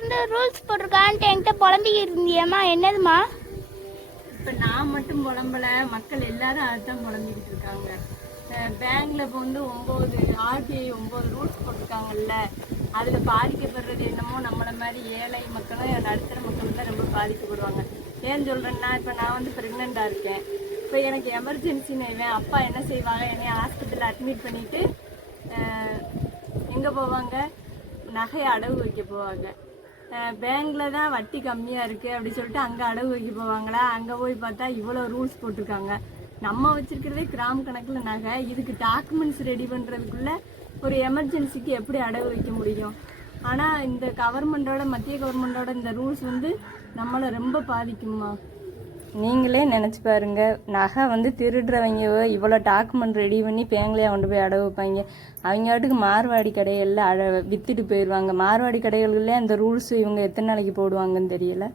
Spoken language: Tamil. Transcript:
இருந்து ரூல்ஸ் போட்டிருக்கான்ட்டு என்கிட்ட புலம்பிக்கிட்டு இருந்தியம்மா, என்னதுமா? இப்போ நான் மட்டும் புலம்பல, மக்கள் எல்லாரும் அதுதான் புலம்பிக்கிட்டு இருக்காங்க. பேங்க்ல இப்போ வந்து 9 RBI 9 ரூல்ஸ் போட்டிருக்காங்கல்ல, அதில் பாதிக்கப்படுறது என்னமோ நம்மளை மாதிரி ஏழை மக்களும் நடுத்தர மக்களும் தான் ரொம்ப பாதிக்கப்படுவாங்க. ஏன்னு சொல்கிறேன்னா, இப்போ நான் வந்து ப்ரெக்னெண்ட்டாக இருக்கேன். இப்போ எனக்கு எமர்ஜென்சின்னு அப்பா என்ன செய்வாங்க, என்னை ஹாஸ்பிட்டலில் அட்மிட் பண்ணிவிட்டு எங்கே போவாங்க, நகையை அடகு வைக்க போவாங்க. பேங்க்கில் தான் வட்டி கம்மியாக இருக்குது அப்படி சொல்லிட்டு அங்கே அடகு வைக்க போவாங்களா, அங்கே போய் பார்த்தா இவ்வளோ ரூல்ஸ் போட்டிருக்காங்க. நம்ம வச்சிருக்கிறதே கிராம் கணக்கில் நகை, இதுக்கு டாக்குமெண்ட்ஸ் ரெடி பண்ணுறதுக்குள்ள ஒரு எமர்ஜென்சிக்கு எப்படி அடகு வைக்க முடியும்? ஆனால் இந்த கவர்மெண்டோட, மத்திய கவர்மெண்டோட இந்த ரூல்ஸ் வந்து நம்மளை ரொம்ப பாதிக்குமா? நீங்களே நினச்சி பாருங்க, நகை வந்து திருடுறவங்க இவ்வளோ டாக்குமெண்ட் ரெடி பண்ணி பேங்க்லேயே கொண்டு போய் அடகு வைப்பாங்க. அவங்க வாட்டுக்கு மார்வாடி கடைகளில் விற்றுட்டு போயிடுவாங்க. மார்வாடி கடைகளில் அந்த ரூல்ஸ் இவங்க எத்தனை நாளைக்கு போடுவாங்கன்னு தெரியல.